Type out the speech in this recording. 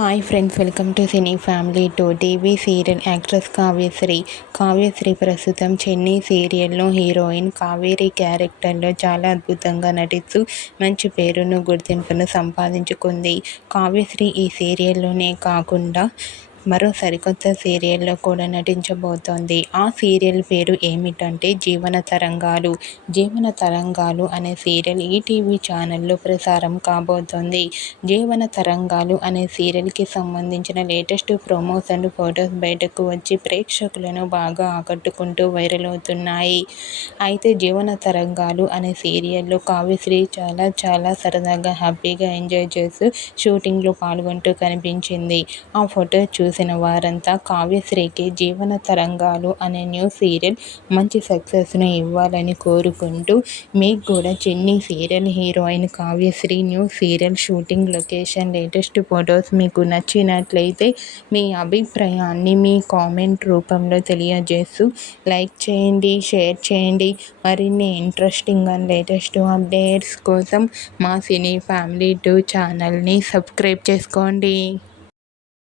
Hi friends, welcome to cine family two. TV serial actress Kavyasri ప్రస్తుతం చెన్నీ సీరియల్లో heroine Kaveri క్యారెక్టర్లో చాలా అద్భుతంగా నటిస్తూ మంచి పేరును గుర్తింపును సంపాదించుకుంది. కావ్యశ్రీ ఈ సీరియల్లోనే కాకుండా మరో సరికొత్త సీరియల్లో కూడా నటించబోతోంది. ఆ సీరియల్ పేరు ఏమిటంటే జీవన తరంగాలు. జీవన తరంగాలు అనే సీరియల్ ఈటీవీ ఛానల్లో ప్రసారం కాబోతోంది. జీవన తరంగాలు అనే సీరియల్కి సంబంధించిన లేటెస్ట్ ప్రోమోస్ అండ్ ఫొటోస్ బయటకు వచ్చి ప్రేక్షకులను బాగా ఆకట్టుకుంటూ వైరల్ అవుతున్నాయి. అయితే జీవన తరంగాలు అనే సీరియల్లో కావ్యశ్రీ చాలా సరదాగా హ్యాపీగా ఎంజాయ్ చేస్తూ షూటింగ్లో పాల్గొంటూ కనిపించింది. ఆ ఫోటో చూసిన వారంతా కావ్యశ్రీకి జీవన తరంగాలు అనే న్యూ సీరియల్ మంచి సక్సెస్ను ఇవ్వాలని కోరుకుంటూ, మీకు కూడా చెన్నీ serial heroine Kavyasri new serial shooting location latest photos మీకు నచ్చినట్లయితే మీ అభిప్రాయాన్ని మీ కామెంట్ రూపంలో తెలియజేస్తూ లైక్ చేయండి, షేర్ చేయండి. మరిన్ని ఇంట్రెస్టింగ్ అండ్ లేటెస్ట్ అప్డేట్స్ కోసం మా సినీ ఫ్యామిలీ 2 ఛానల్ని సబ్స్క్రైబ్ చేసుకోండి.